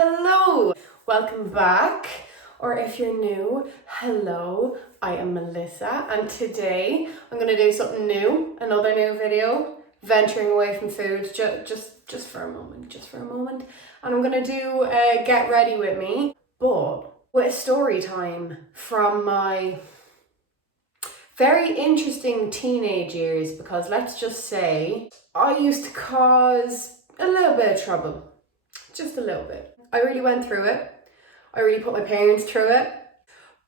Hello, welcome back, or if you're new, hello, I am Melissa, and today I'm going to do something new, another new video, venturing away from food, just for a moment, and I'm going to do Get Ready With Me, but with a story time from my very interesting teenage years, because let's just say I used to cause a little bit of trouble, just a little bit. I really went through it. I really put my parents through it.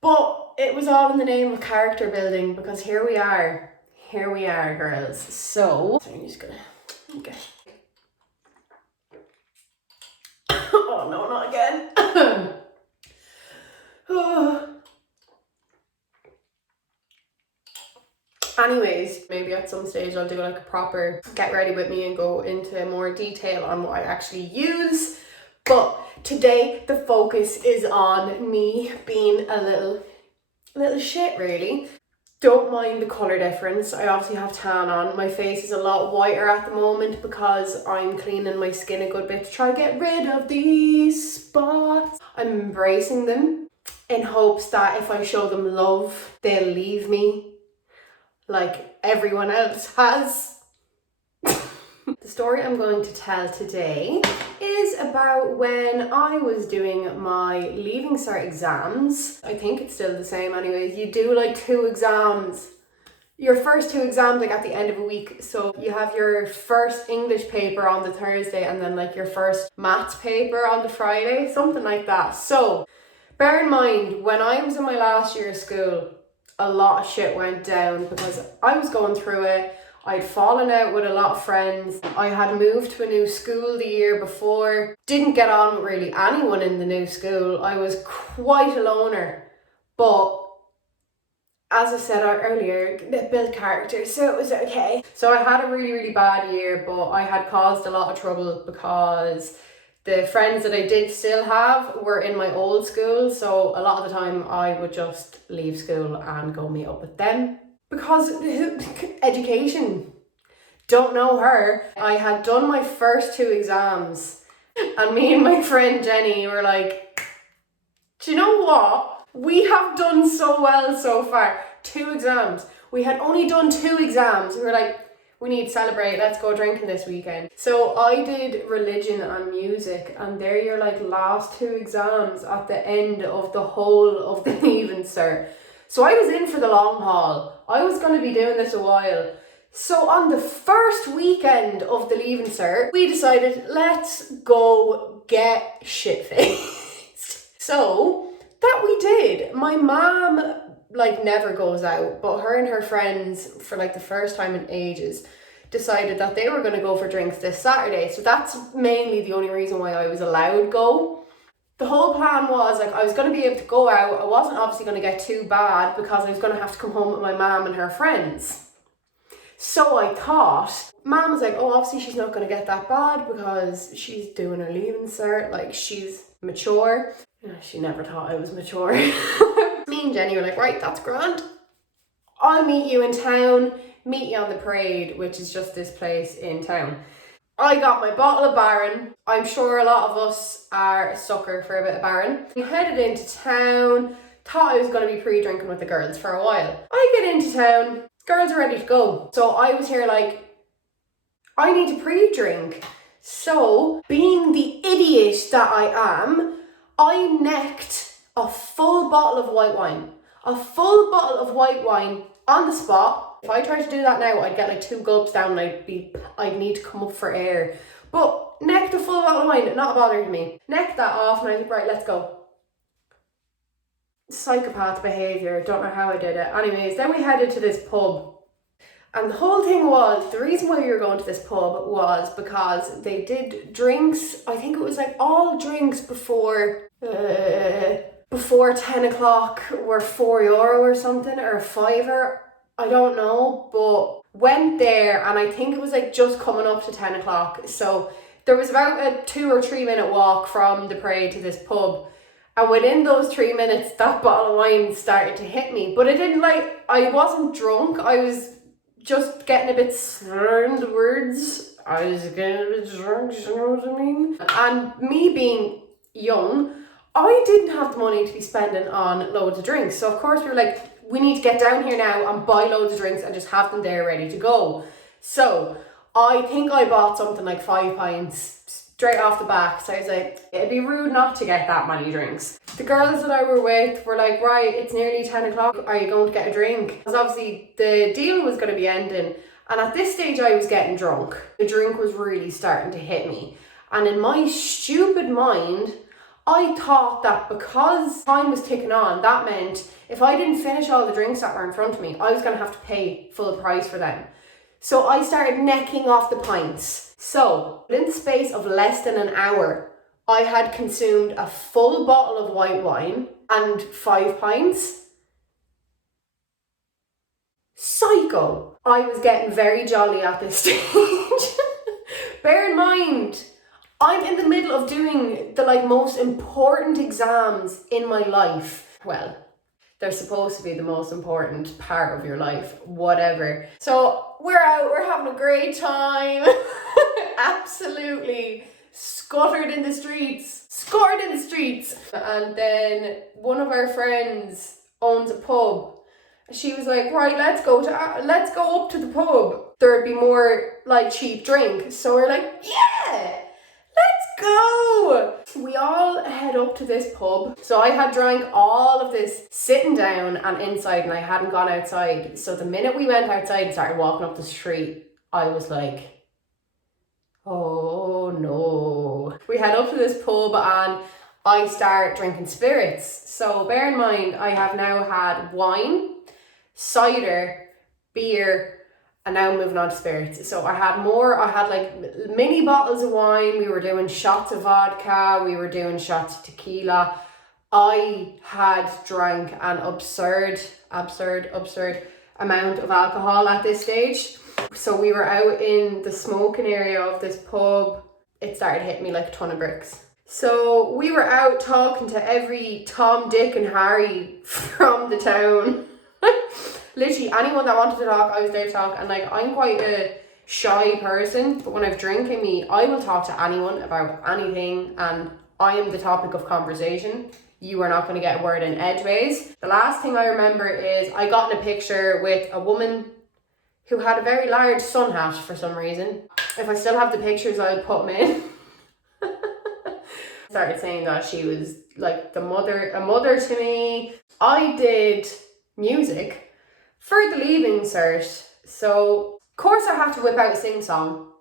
But it was all in the name of character building, because here we are. Here we are, girls. So I'm just gonna okay. Oh no, not again. Anyways, maybe at some stage I'll do like a proper Get Ready With Me and go into more detail on what I actually use. But today the focus is on me being a little shit, really. Don't mind the colour difference. I obviously have tan on. My face is a lot whiter at the moment because I'm cleaning my skin a good bit to try to get rid of these spots. I'm embracing them in hopes that if I show them love, they'll leave me like everyone else has. The story I'm going to tell today is about when I was doing my Leaving Cert exams. I think it's still the same anyways. You do like 2 exams. Your first 2 exams like at the end of a week. So you have your first English paper on the Thursday and then like your first maths paper on the Friday, something like that. So bear in mind, when I was in my last year of school, a lot of shit went down because I was going through it. I'd fallen out with a lot of friends. I had moved to a new school the year before. Didn't get on with really anyone in the new school. I was quite a loner. But as I said earlier, it built character, so it was okay. So I had a really bad year, but I had caused a lot of trouble because the friends that I did still have were in my old school. So a lot of the time I would just leave school and go meet up with them. Because education, don't know her. I had done my first 2 exams and me and my friend Jenny were like, do you know what? We have done so well so far. 2 exams. We had only done 2 exams. We were like, we need to celebrate. Let's go drinking this weekend. So I did religion and music, and they're your like last 2 exams at the end of the whole of the Leaving Cert. So I was in for the long haul. I was going to be doing this a while. So on the first weekend of the Leaving Cert, we decided, let's go get shit-faced. So that we did. My mom like never goes out, but her and her friends, for like the first time in ages, decided that they were going to go for drinks this Saturday. So that's mainly the only reason why I was allowed go. The whole plan was like I was going to be able to go out. I wasn't obviously going to get too bad because I was going to have to come home with my mom and her friends. So I thought, mom was like, oh, obviously she's not going to get that bad because she's doing her Leaving Cert, like she's mature. Yeah, she never thought I was mature. Me and Jenny were like, right, that's grand. I'll meet you in town, meet you on the parade, which is just this place in town. I got my bottle of Baron. I'm sure a lot of us are a sucker for a bit of Baron. We headed into town, thought I was going to be pre-drinking with the girls for a while. I get into town, girls are ready to go. So I was here like, I need to pre-drink. So, being the idiot that I am, I necked a full bottle of white wine. A full bottle of white wine on the spot. If I tried to do that now, I'd get like 2 gulps down and I'd need to come up for air. But necked a full bottle of wine, not bothering me. Necked that off and I was like, right, let's go. Psychopath behaviour, don't know how I did it. Anyways, then we headed to this pub. And the whole thing was, the reason why we were going to this pub was because they did drinks. I think it was like all drinks before 10 o'clock were €4 or something, or a fiver. I don't know, but went there and I think it was like just coming up to 10 o'clock. So there was about a 2 or 3 minute walk from the parade to this pub. And within those 3 minutes, that bottle of wine started to hit me. But it didn't like, I wasn't drunk. I was just getting a bit slurred in the words. I was getting a bit drunk, you know what I mean? And me being young, I didn't have the money to be spending on loads of drinks. So of course we were like, we need to get down here now and buy loads of drinks and just have them there ready to go. So I think I bought something like 5 pints straight off the back. So I was like, it'd be rude not to get that many drinks. The girls that I were with were like, right, it's nearly 10 o'clock. Are you going to get a drink? Because obviously the deal was going to be ending. And at this stage I was getting drunk. The drink was really starting to hit me. And in my stupid mind, I thought that because time was ticking on, that meant if I didn't finish all the drinks that were in front of me, I was going to have to pay full price for them. So I started necking off the pints. So in the space of less than an hour, I had consumed a full bottle of white wine and 5 pints. Psycho. I was getting very jolly at this stage. Bear in mind, I'm in the middle of doing the most important exams in my life. Well, they're supposed to be the most important part of your life, whatever. So we're out, we're having a great time. Absolutely scuttered in the streets. And then one of our friends owns a pub. She was like, right, let's go up to the pub. There'd be more cheap drink. So we're like, yeah, let's go. We all head up to this pub. So I had drank all of this sitting down and inside, and I hadn't gone outside. So the minute we went outside and started walking up the street, I was like, oh no. We head up to this pub and I start drinking spirits. So bear in mind, I have now had wine, cider, beer, and now I'm moving on to spirits. So I had mini bottles of wine. We were doing shots of vodka. We were doing shots of tequila. I had drank an absurd amount of alcohol at this stage. So we were out in the smoking area of this pub. It started hitting me like a ton of bricks. So we were out talking to every Tom, Dick and Harry from the town. Literally anyone that wanted to talk, I was there to talk. And I'm quite a shy person, but when I've drink in me, I will talk to anyone about anything, and I am the topic of conversation. You are not going to get a word in edgeways. The last thing I remember is I got in a picture with a woman who had a very large sun hat for some reason. If I still have the pictures, I'll put them in. Started saying that she was like a mother to me. I did music for the leaving cert, so of course I had to whip out a sing song.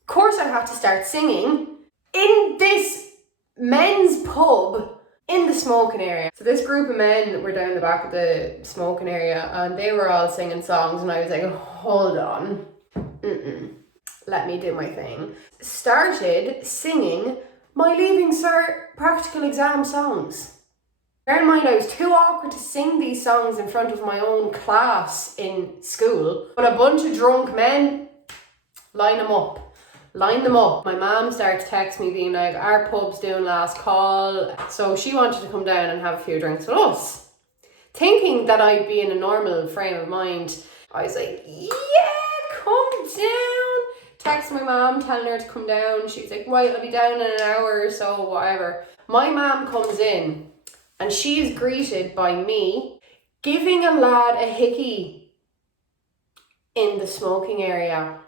Of course I had to start singing in this men's pub in the smoking area. So this group of men were down the back of the smoking area and they were all singing songs, and I was like, hold on, let me do my thing. Started singing my leaving cert practical exam songs. Bear in mind, I was too awkward to sing these songs in front of my own class in school, but a bunch of drunk men, line them up. My mom started to text me being like, our pub's doing last call. So she wanted to come down and have a few drinks with us. Thinking that I'd be in a normal frame of mind, I was like, yeah, come down. Text my mom telling her to come down. She was like, right, I'll be down in an hour or so, whatever. My mom comes in and she is greeted by me giving a lad a hickey in the smoking area.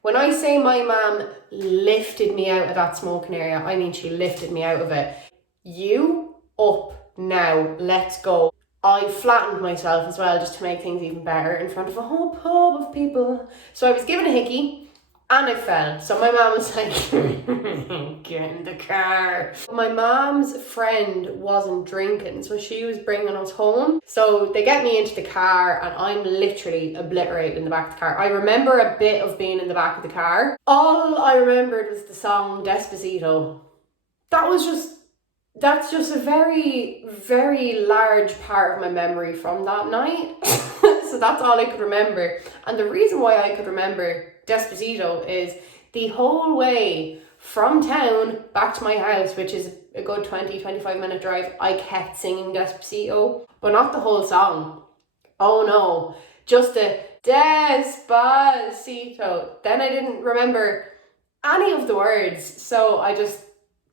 When I say my mum lifted me out of that smoking area, I mean she lifted me out of it. You up now, let's go. I flattened myself as well just to make things even better in front of a whole pub of people. So I was given a hickey and I fell. So my mum was like, get in the car. My mum's friend wasn't drinking, so she was bringing us home. So they get me into the car and I'm literally obliterated in the back of the car. I remember a bit of being in the back of the car. All I remembered was the song Despacito. That's just a very, very large part of my memory from that night. So that's all I could remember. And the reason why I could remember Despacito is the whole way from town back to my house, which is a good 20-25 minute drive, I kept singing Despacito, but not the whole song. Oh no, just the Despacito. Then I didn't remember any of the words, so I just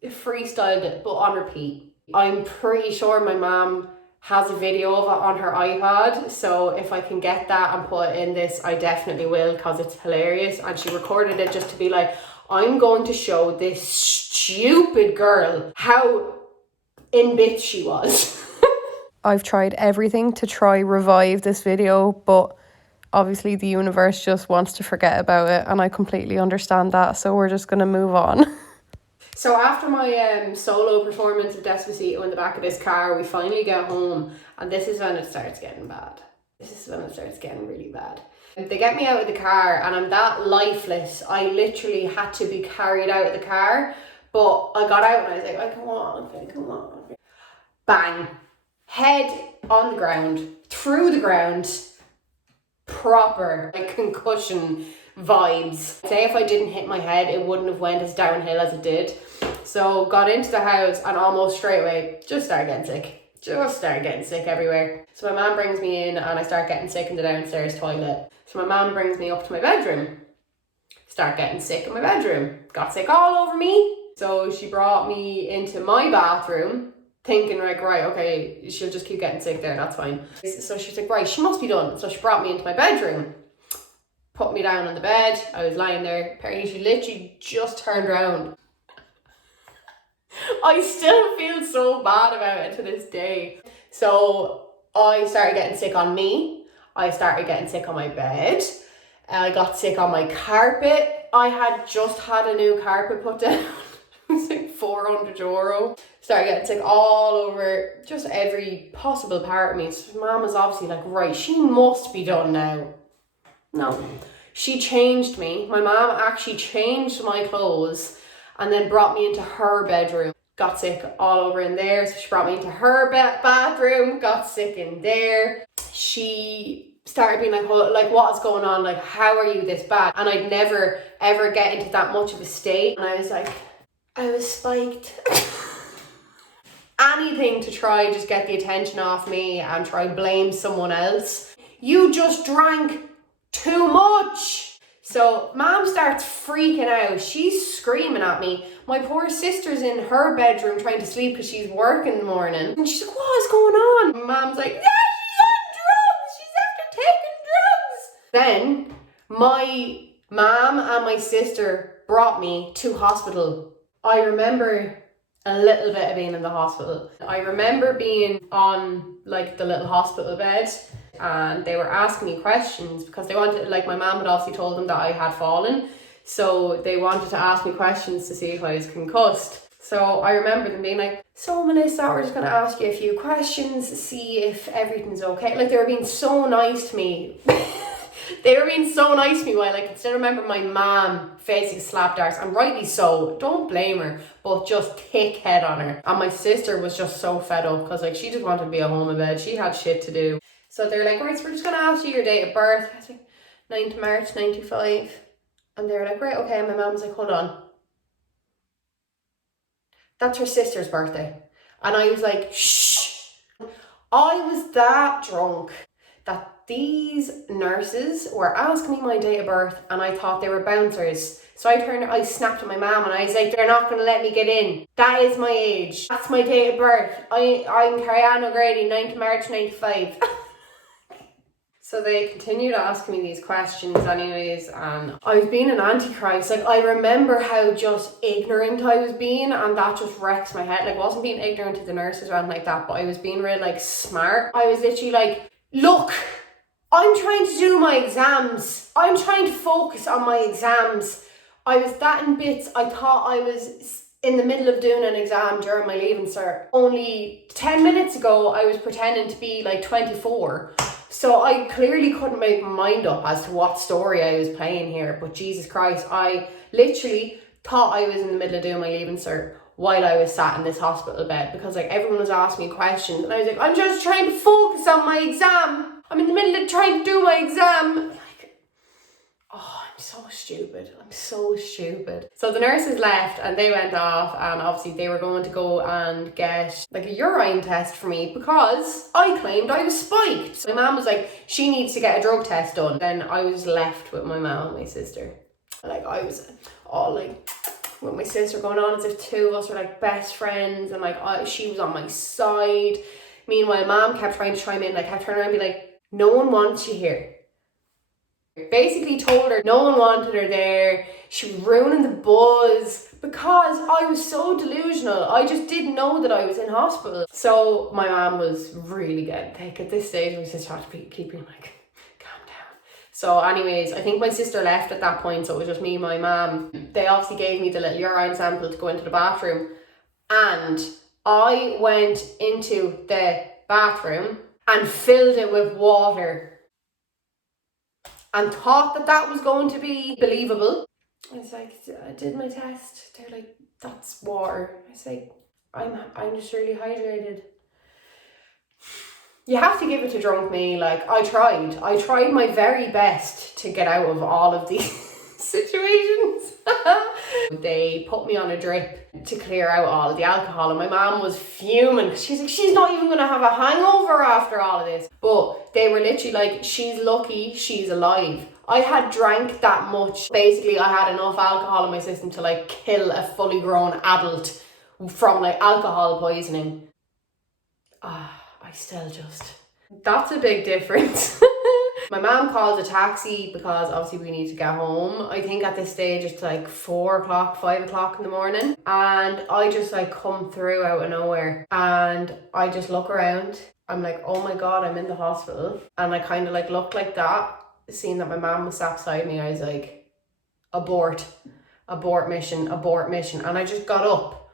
freestyled it, but on repeat. I'm pretty sure my mom has a video of it on her iPad, so if I can get that and put it in this, I definitely will, because it's hilarious. And she recorded it just to be like, I'm going to show this stupid girl how in bits she was. I've tried everything to try revive this video, but obviously the universe just wants to forget about it, and I completely understand that, so we're just gonna move on. So after my solo performance of Despacito in the back of this car, we finally get home, and this is when it starts getting bad. This is when it starts getting really bad. They get me out of the car, and I'm that lifeless, I literally had to be carried out of the car, but I got out and I was like, come on. Bang. Head on the ground, through the ground, proper like concussion vibes. Say if I didn't hit my head, it wouldn't have went as downhill as it did. So got into the house and almost straight away just started getting sick everywhere. So my mom brings me in and I start getting sick in the downstairs toilet. So my mom brings me up to my bedroom, start getting sick in my bedroom, got sick all over me. So she brought me into my bathroom, thinking like, right, okay, she'll just keep getting sick there, that's fine. So she's like, right, she must be done. So she brought me into my bedroom, put me down on the bed. I was lying there. Apparently she literally just turned around. I still feel so bad about it to this day. So I started getting sick on me. I started getting sick on my bed. I got sick on my carpet. I had just had a new carpet put down. It was like €400. Started getting sick all over, just every possible part of me. So mom was obviously like, right, she must be done now. No, she changed me. My mom actually changed my clothes and then brought me into her bedroom. Got sick all over in there. So she brought me into her bathroom, got sick in there. She started being like, oh, like, what is going on? Like, how are you this bad? And I'd never, ever get into that much of a state. And I was like, I was spiked. Anything to try just get the attention off me and try blame someone else. You just drank too much. So mom starts freaking out. She's screaming at me. My poor sister's in her bedroom trying to sleep because she's working in the morning. And she's like, what is going on? Mom's like, yeah, she's on drugs. She's after taking drugs. Then my mom and my sister brought me to hospital. I remember a little bit of being in the hospital. I remember being on like the little hospital bed and they were asking me questions because they wanted, like my mom had obviously told them that I had fallen. So they wanted to ask me questions to see if I was concussed. So I remember them being like, so Melissa, we're just going to ask you a few questions to see if everything's okay. Like they were being so nice to me. They were being so nice to me while I can still remember my mom facing slap darts, and rightly so, don't blame her, but just thick head on her. And my sister was just so fed up because like she just wanted to be at home in bed. She had shit to do. So they're like, right, so we're just going to ask you your date of birth. I was like, 9th March 95. And they were like, right, okay. And my mom was like, hold on. That's her sister's birthday. And I was like, shh. I was that drunk that these nurses were asking me my date of birth and I thought they were bouncers. So I snapped at my mom and I was like, they're not going to let me get in. That is my age. That's my date of birth. I'm Carrie-Ann O'Grady, 9th March 95. So they continued asking me these questions anyways, and I was being an antichrist. Like I remember how just ignorant I was being, and that just wrecks my head. Like I wasn't being ignorant to the nurses or anything like that, but I was being real like smart. I was literally like, look, I'm trying to do my exams. I'm trying to focus on my exams. I was that in bits. I thought I was in the middle of doing an exam during my leaving cert. Only 10 minutes ago, I was pretending to be like 24. So I clearly couldn't make my mind up as to what story I was playing here. But Jesus Christ, I literally thought I was in the middle of doing my leaving cert while I was sat in this hospital bed, because like everyone was asking me questions and I was like, I'm just trying to focus on my exam. I'm in the middle of trying to do my exam. Like, oh, I'm so stupid. I'm so stupid. So the nurses left and they went off, and obviously they were going to go and get like a urine test for me because I claimed I was spiked. So my mom was like, she needs to get a drug test done. Then I was left with my mom and my sister. Like I was all like, with my sister, going on as if two of us were like best friends, and like she was on my side. Meanwhile, mom kept trying to chime in. I kept turning around and be like, no one wants you here. Basically told her no one wanted her there. She was ruining the buzz because I was so delusional. I just didn't know that I was in hospital. So my mom was really getting thick at this stage. My sister had to keep being like, calm down. So anyways, I think my sister left at that point, so it was just me and my mom. They obviously gave me the little urine sample to go into the bathroom, and I went into the bathroom and filled it with water and thought that that was going to be believable. I was like, I did my test. They're like, that's water. I was like, I'm just really hydrated. You have to give it to drunk me. Like, I tried my very best to get out of all of these situations. They put me on a drip to clear out all of the alcohol, and my mom was fuming because she's like, she's not even gonna have a hangover after all of this. But they were literally like, she's lucky she's alive. I had drank that much. Basically, I had enough alcohol in my system to like kill a fully grown adult from like alcohol poisoning. I still just... That's a big difference. My mom called a taxi because obviously we need to get home. I think at this stage it's like 4 o'clock, 5 o'clock in the morning. And I just like come through out of nowhere. And I just look around. I'm like, oh my God, I'm in the hospital. And I kind of like looked like that. Seeing that my mom was sat beside me, I was like, abort mission. And I just got up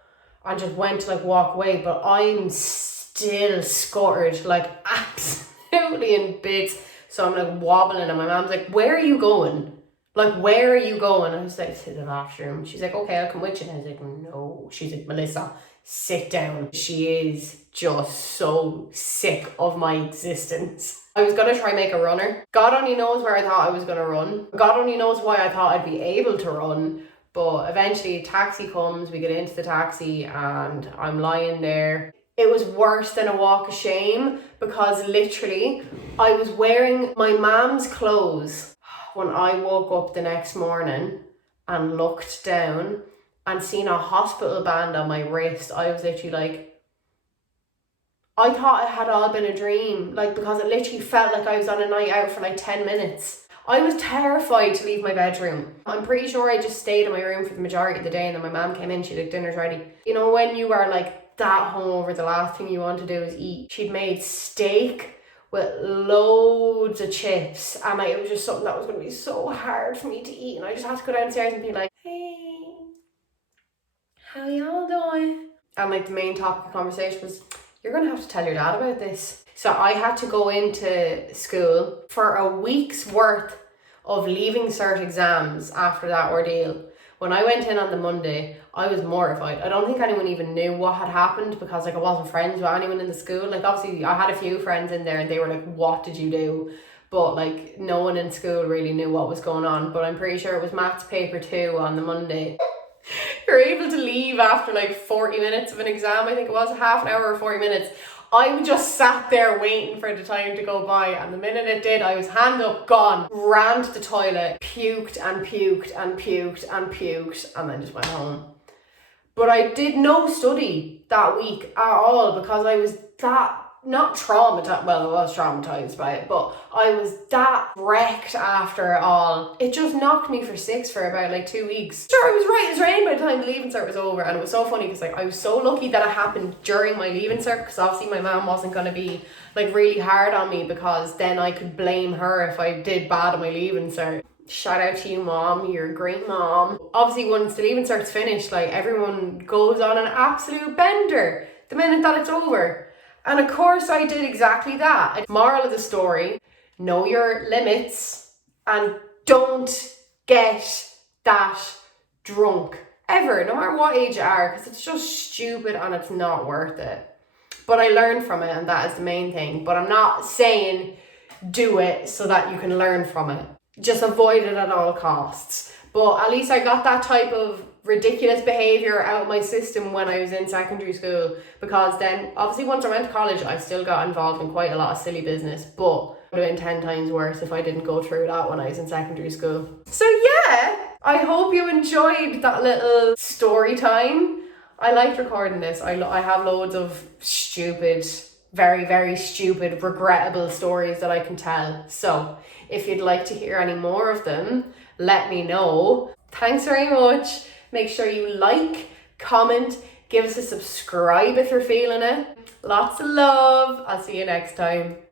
and just went to like walk away. But I'm still scuttered, like absolutely in bits. So I'm like wobbling, and my mom's like, where are you going? Like, where are you going? I was like, to the bathroom. She's like, okay, I'll come with you. And I was like, no. She's like, Melissa, sit down. She is just so sick of my existence. I was going to try make a runner. God only knows where I thought I was going to run. God only knows why I thought I'd be able to run. But eventually a taxi comes, we get into the taxi, and I'm lying there. It was worse than a walk of shame because literally I was wearing my mom's clothes when I woke up the next morning and looked down and seen a hospital band on my wrist. I was literally like, I thought it had all been a dream, like, because it literally felt like I was on a night out for like 10 minutes. I was terrified to leave my bedroom. I'm pretty sure I just stayed in my room for the majority of the day, and then my mom came in, she's like, dinner's ready. You know, when you are like that hungover, the last thing you want to do is eat. She'd made steak with loads of chips, and like, it was just something that was going to be so hard for me to eat, and I just had to go downstairs and be like, hey, how y'all doing? And like the main topic of conversation was, you're going to have to tell your dad about this. So I had to go into school for a week's worth of leaving cert exams after that ordeal. When I went in on the Monday, I was mortified. I don't think anyone even knew what had happened because like I wasn't friends with anyone in the school. Like obviously I had a few friends in there and they were like, what did you do? But like no one in school really knew what was going on. But I'm pretty sure it was maths paper 2 on the Monday. You're able to leave after like 40 minutes of an exam. I think it was half an hour or 40 minutes. I just sat there waiting for the time to go by, and the minute it did, I was hand up, gone, ran to the toilet, puked and puked and puked and puked, and then just went home. But I did no study that week at all because I was that, not traumatized, well, I was traumatized by it, but I was that wrecked after it all. It just knocked me for 6 for about like 2 weeks. Sure, I was right as rain by the time the leaving cert was over, and it was so funny because like I was so lucky that it happened during my leaving cert, because obviously my mom wasn't going to be like really hard on me because then I could blame her if I did bad on my leaving cert. Shout out to you, mom, you're a great mom. Obviously once the leaving cert's finished, like everyone goes on an absolute bender the minute that it's over. And of course I did exactly that. Moral of the story, know your limits and don't get that drunk ever, no matter what age you are, because it's just stupid and it's not worth it. But I learned from it, and that is the main thing. But I'm not saying do it so that you can learn from it. Just avoid it at all costs. But at least I got that type of ridiculous behaviour out of my system when I was in secondary school, because then obviously once I went to college I still got involved in quite a lot of silly business, but it would have been 10 times worse if I didn't go through that when I was in secondary school. So yeah, I hope you enjoyed that little story time. I liked recording this. I have loads of stupid, very, very stupid, regrettable stories that I can tell. So if you'd like to hear any more of them, let me know. Thanks very much. Make sure you like, comment, give us a subscribe if you're feeling it. Lots of love. I'll see you next time.